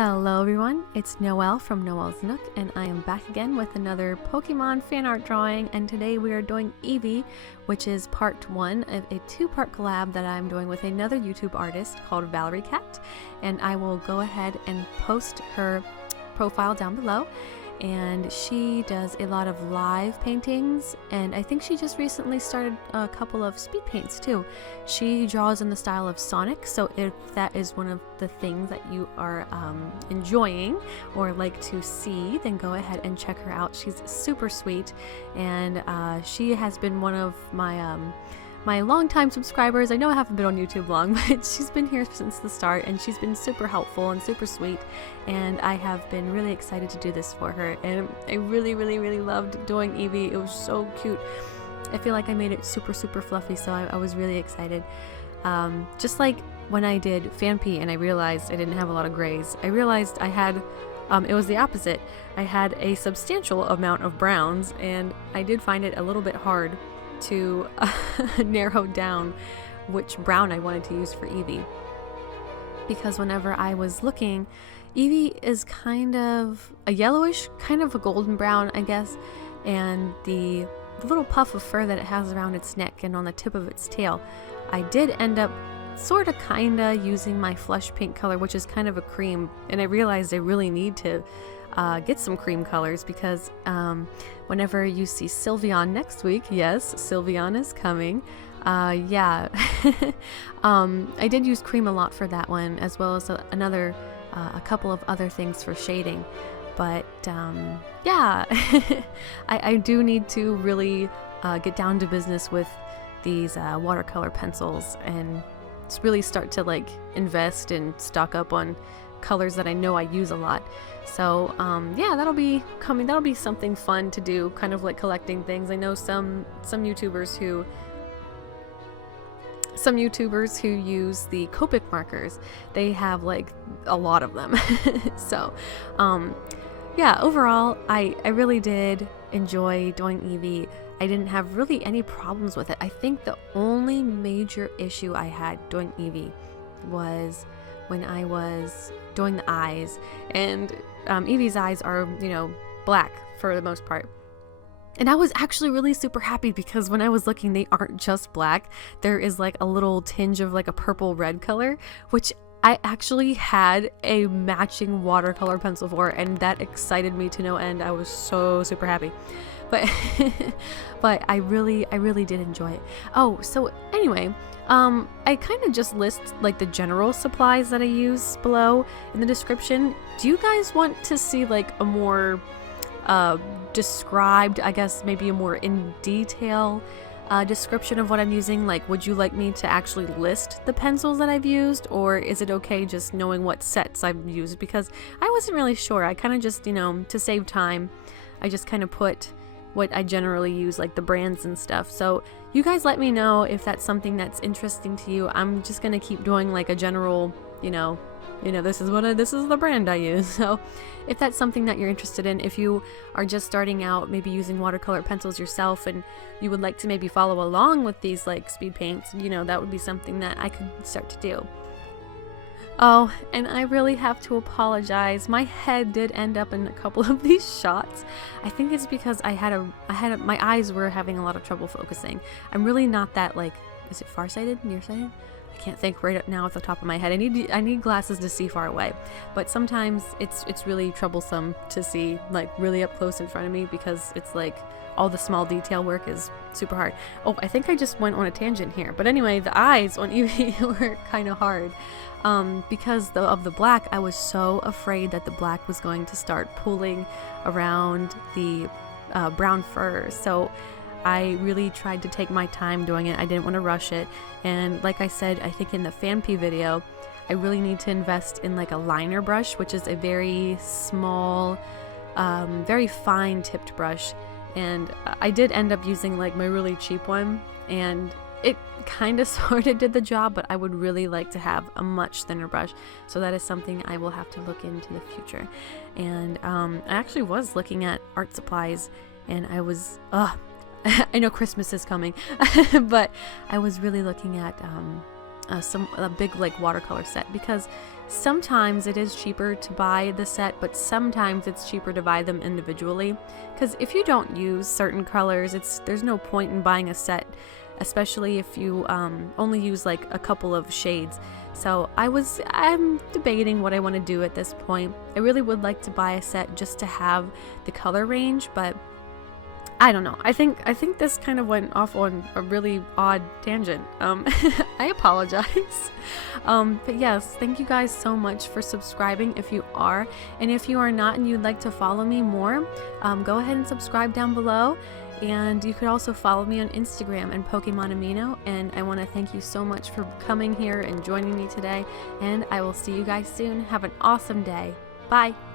Hello everyone, it's Noel from Noel's Nook, and I am back again with another Pokemon fan art drawing, and today we are doing Eevee, which is part one of a two-part collab that I'm doing with another YouTube artist called Valri Cat, and I will go ahead and post her profile down below. And she does a lot of live paintings, and I think she just recently started a couple of speed paints too. She draws in the style of Sonic, so if that is one of the things that you are enjoying or like to see, then go ahead and check her out. She's super sweet, and she has been one of my longtime subscribers. I know I haven't been on YouTube long, but she's been here since the start, and she's been super helpful and super sweet, and I have been really excited to do this for her, and I really loved doing Eevee. It was so cute. I feel like I made it super fluffy, so I was really excited. Just like when I did Fanpy and I realized I didn't have a lot of grays, I realized I had it was the opposite. I had a substantial amount of browns, and I did find it a little bit hard to narrow down which brown I wanted to use for Eevee, because whenever I was looking, Eevee is kind of a yellowish, kind of a golden brown, I guess, and the little puff of fur that it has around its neck and on the tip of its tail, I did end up sort of kinda using my flesh pink color, which is kind of a cream, and I realized I really need to get some cream colors, because whenever you see Sylveon next week, yes, Sylveon is coming, yeah, I did use cream a lot for that one, as well as a couple of other things for shading, but yeah, I do need to really get down to business with these watercolor pencils and really start to like invest and stock up on colors that I know I use a lot. So yeah, that'll be coming. That'll be something fun to do, kind of like collecting things. I know some YouTubers who use the Copic markers. They have like a lot of them. So yeah, overall I really did enjoy doing Eevee. I didn't have really any problems with it. I think the only major issue I had doing Eevee was when I was doing the eyes, and Eevee's eyes are, you know, black for the most part. And I was actually really super happy, because when I was looking, they aren't just black. There is like a little tinge of like a purple red color, which I actually had a matching watercolor pencil for, and that excited me to no end. I was so super happy. But but I really did enjoy it. Oh, so anyway, I kind of just list like the general supplies that I use below in the description. Do you guys want to see like a more described, I guess maybe a more in detail description of what I'm using? Like, would you like me to actually list the pencils that I've used, or is it okay just knowing what sets I've used? Because I wasn't really sure. I kind of just, you know, to save time, I just kind of put what I generally use, like the brands and stuff. So you guys let me know if that's something that's interesting to you. I'm just gonna keep doing like a general, you know, this is the brand I use. So if that's something that you're interested in, if you are just starting out, maybe using watercolor pencils yourself, and you would like to maybe follow along with these like speed paints, you know, that would be something that I could start to do. Oh, and I really have to apologize. My head did end up in a couple of these shots. I think it's because my eyes were having a lot of trouble focusing. I'm really not that, like, is it farsighted, nearsighted? I can't think right now off the top of my head. I need glasses to see far away, but sometimes it's really troublesome to see like really up close in front of me, because it's like all the small detail work is super hard. Oh, I think I just went on a tangent here, but anyway, the eyes on Eevee were kind of hard. Because of the black, I was so afraid that the black was going to start pulling around the brown fur, so I really tried to take my time doing it. I didn't want to rush it, and like I said, I think in the Fanpy video, I really need to invest in like a liner brush, which is a very small, very fine tipped brush, and I did end up using like my really cheap one, and it kind of sort of did the job, but I would really like to have a much thinner brush, so that is something I will have to look into the future. And I actually was looking at art supplies, and I was I know Christmas is coming, but I was really looking at a big like watercolor set, because sometimes it is cheaper to buy the set, but sometimes it's cheaper to buy them individually, because if you don't use certain colors, there's no point in buying a set, especially if you only use like a couple of shades. So I'm debating what I want to do at this point. I really would like to buy a set just to have the color range, but I don't know. I think this kind of went off on a really odd tangent. I apologize. But yes, thank you guys so much for subscribing if you are. And if you are not and you'd like to follow me more, go ahead and subscribe down below. And you could also follow me on Instagram and Pokemon Amino. And I want to thank you so much for coming here and joining me today. And I will see you guys soon. Have an awesome day. Bye.